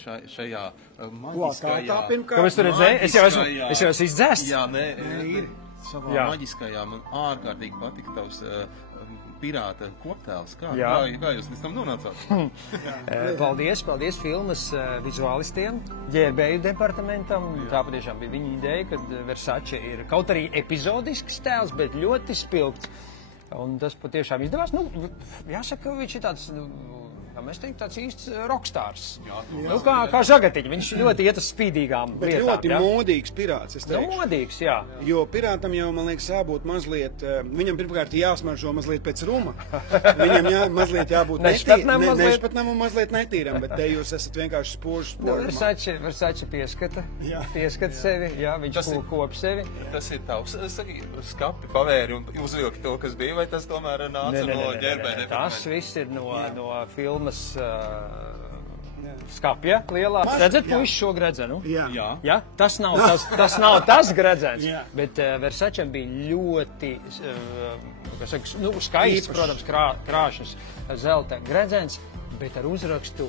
šajā maģiskajā... Ko es tur redzēju? Es jau esmu izdzēsts. Jā, savā maģiskajā man ārkārtīgi patika tavs pirāta koptēls. Kā jūs līdz tam nonācāt? Paldies filmas vizuālistiem, ģērbēju departamentam. Tā patiešām bija viņa ideja, kad Versace ir kaut arī epizodisks tēls, bet ļoti spilgts. Un tas patiešām izdevās. Jāsaka, viņš ir tāds... Mēs teiktu, tāds īsts rokstārs. Kā žagatiņi, viņš ļoti iet uz spīdīgām lietām. Bet ļoti modīgs pirāts, es teikšu. Modīgs, jā. Jo pirātam jau, man liekas, jābūt mazliet, viņam pirmkārt jāsmaržo mazliet pēc ruma. Viņam mazliet jābūt nešpatnam un mazliet netīram, bet te jūs esat vienkārši spožu. Versace pieskata sevi, jā, viņš kop sevi. Tas ir tavs, skapi pavēri un uzvilki to, kas bija, vai tas tomēr nāca no ģērbēja? Tas viss ir no filmas skapja lielā. Redzat, puiši šo gredzenu? Jā. Tas nav tas gredzens, bet Versacem bija ļoti, skaists, protams, krāšņs zelta gredzens, bet ar uzrakstu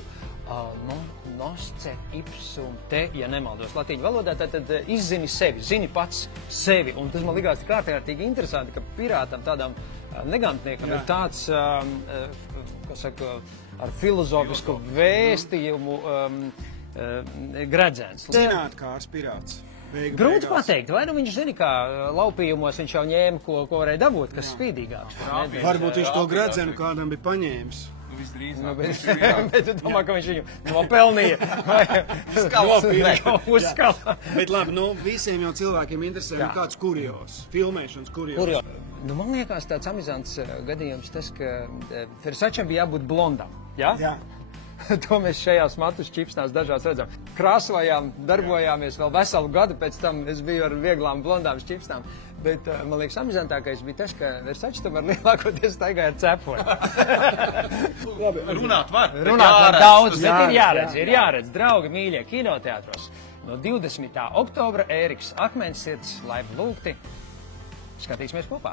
nosce ipsum te, ja nemaldos latīņu valodā, tad izzini sevi, zini pats sevi. Un tas man likās tik ārkārtīgi interesanti, ka pirātam tādam negantniekam ir tāds, ar filozofisku vēstījumu gredzens. Zinātkārs pirāts. Grūti pateikt, vai nu viņš zina, kā laupījumos viņš jau ņēma, ko varēja dabūt, kas spīdīgāks. Varbūt viņš to gredzenu kādam bija paņēmis. Bet tu domā, ka viņš viņu nopelnīja? Uzskala. Bet labi, visiem jau cilvēkiem interesē kāds kurios, filmēšanas kurios. Man liekas tāds amizants gadījums tas, ka Versacem bija jābūt blondam, jā? Jā. To mēs šajās matus čipsnās dažās redzam. Krāsojām, darbojāmies vēl veselu gadu, pēc tam es biju ar vieglām blondām čipsnām. Bet, man liekas, amizantākais bija tas, ka Versace tomēr lielākoties staigāja ar cepoņu. Runāt var. Runāt var daudz, bet ir jāredz. Draugi, mīļie, kinoteātros. No 20. oktobra Ēriks Akmenssirds laipni lūgti. Skatīsimies kopā.